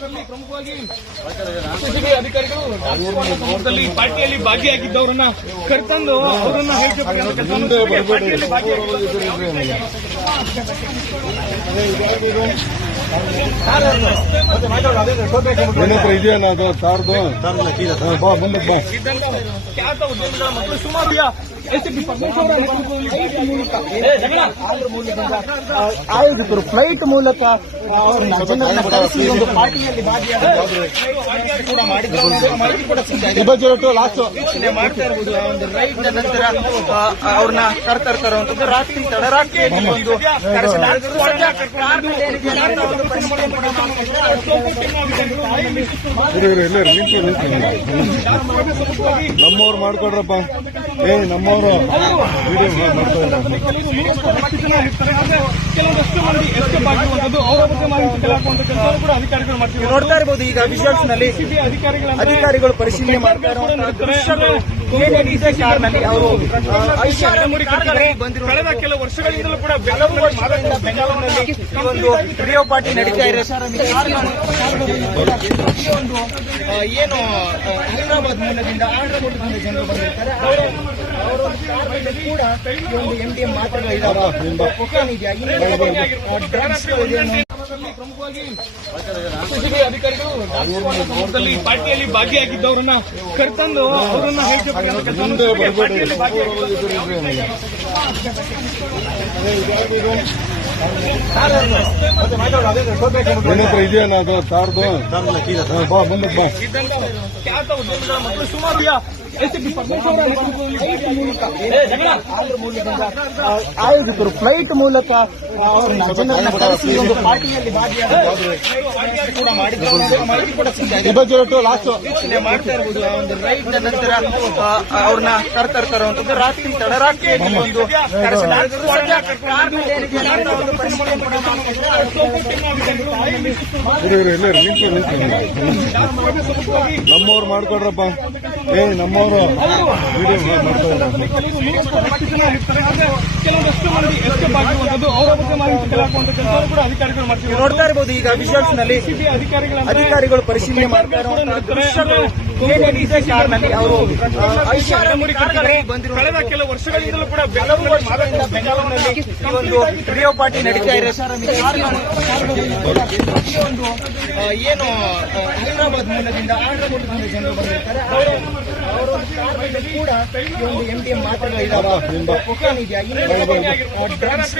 ಪ್ರಮುಖವಾಗಿ ಸಿಸಿಬಿ ಅಧಿಕಾರಿಗಳು ಸಂದರ್ಭದಲ್ಲಿ ಪಾರ್ಟಿಯಲ್ಲಿ ಭಾಗಿಯಾಗಿದ್ದವರನ್ನ ಕರೆತಂದು ಅವರನ್ನ ಪಾರ್ಟಿಯಲ್ಲಿ ಇದೆಯಾ ಕಾರ್ದು ಖ್ಯಾತ ಉದ್ಯಮಿಗಳ ಮತ್ತು ಸುಮಾರು ಎಸ್ಪಿ ಪರಮೇಶ್ವರ ಆಯೋಜಕರು ಫ್ಲೈಟ್ ಮೂಲಕ ಅವರನ್ನ ಜನರನ್ನ ಕರೆಸಿ ಒಂದು ಪಾರ್ಟಿಯಲ್ಲಿ ವೀಕ್ಷಣೆ ಮಾಡ್ತಾ ಇರಬಹುದು. ಒಂದು ರೈಡ್ ನಂತರ ಅವ್ರನ್ನ ಕರ್ತರುವಂತದ್ದು ರಾತ್ರಿ ತಡರಾತ್ರಿಯಲ್ಲಿ ಒಂದು ನಮ್ಮವ್ರು ಮಾಡ್ಕೊಡ್ರಪ್ಪ. ನಮ್ಮವರು ಕೆಲವೊಂದಷ್ಟು ಮಂದಿ ಎಸ್ಕೇಪ್ ಆಗಿರುವಂತದ್ದು ಅವರ ಬಗ್ಗೆ ಮಾಹಿತಿ ಕೇಳಾಕುವಂತ ಕೆಲಸ ಕೂಡ ಅಧಿಕಾರಿಗಳು ಮಾಡ್ತೀವಿ. ನೋಡ್ತಾ ಇರಬಹುದು. ಈಗ ವಿಜುವಲ್ಸ್ ನಲ್ಲಿ ಅಧಿಕಾರಿಗಳು ಪರಿಶೀಲನೆ ಮಾಡ್ತಾ ಕಾರ್ನಲ್ಲಿ ಅವರು ಕಳೆದ ಕೆಲವು ವರ್ಷಗಳಿಂದಲೂ ಕೂಡ ಬೆಂಗಳೂರಿನಲ್ಲಿ ಒಂದು ವಿಡಿಯೋ ಪಾರ್ಟಿ ನಡೀತಾ ಇದೆ. ಏನು ಹೈದರಾಬಾದ್ ಮೂಲದಿಂದ ಆಂಧ್ರಪ್ರದೇಶದಿಂದ ಜನರು ಬಂದಿರ್ತಾರೆ. ಅವರು ಕೂಡ ಒಂದು MDM ಮಾತ್ರೆಗಳು ಇದಾವೆ, ಕೊಕೇನ್ ಇದೆಯಾ, ಡ್ರಗ್ಸ್ ಪ್ರಮುಖವಾಗಿ ಸಿಸಿಬಿ ಅಧಿಕಾರಿಗಳು ಸಂದರ್ಭದಲ್ಲಿ ಪಾರ್ಟಿಯಲ್ಲಿ ಭಾಗಿಯಾಗಿದ್ದವರನ್ನ ಕರೆತಂದು ಅವರನ್ನ ಪಾರ್ಟಿಯಲ್ಲಿ ಇದೆಯಾ ಕಾರ್ದು ಖ್ಯಾತ ಉದ್ಯಮಿಗಳ ಮತ್ತು ಸುಮಾರು ಎಸ್ಪಿ ಪರಮೇಶ್ವರ ಆಯೋಜಕರು ಫ್ಲೈಟ್ ಮೂಲಕ ಅವರನ್ನ ಜನರನ್ನ ಕರೆಸಿ ಒಂದು ಪಾರ್ಟಿಯಲ್ಲಿ ವೀಕ್ಷಣೆ ಮಾಡ್ತಾ ಇರಬಹುದು. ಒಂದು ರೈಡ್ ನಂತರ ಅವ್ರನ್ನ ಕರ್ತರುವಂತದ್ದು ರಾತ್ರಿ ತಡರಾತ್ರಿಯಲ್ಲಿ ಒಂದು ನಮ್ಮವ್ರು ಮಾಡ್ಕೊಡ್ರಪ್ಪ. ನಮ್ಮವರು ಕೆಲವೊಂದಷ್ಟು ಮಂದಿ ಎಸ್ಕೇಪ್ ಆಗಿರುವಂತದ್ದು ಅವರ ಬಗ್ಗೆ ಮಾಹಿತಿ ಕೇಳಾಕುವಂತ ಕೆಲಸ ಕೂಡ ಅಧಿಕಾರಿಗಳು ಮಾಡ್ತೀವಿ. ನೋಡ್ತಾ ಇರಬಹುದು. ಈಗ ವಿಜುವಲ್ಸ್ ನಲ್ಲಿ ಅಧಿಕಾರಿಗಳು ಪರಿಶೀಲನೆ ಮಾಡ್ತಾ ಕಾರ್ನಲ್ಲಿ ಅವರು ಕಳೆದ ಕೆಲವು ವರ್ಷಗಳಿಂದಲೂ ಕೂಡ ಬೆಂಗಳೂರಿನಲ್ಲಿ ಒಂದು ವಿಡಿಯೋ ಪಾರ್ಟಿ ನಡೀತಾ ಇದೆ. ಏನು ಹೈದರಾಬಾದ್ ಮೂಲದಿಂದ ಆಂಧ್ರಪ್ರದೇಶದಿಂದ ಜನರು ಬಂದಿರ್ತಾರೆ. ಅವರು ಕೂಡ ಒಂದು MDM ಮಾತ್ರೆಗಳು ಇದಾವೆ, ಕೊಕೇನ್ ಇದೆಯಾ, ಡ್ರಗ್ಸ್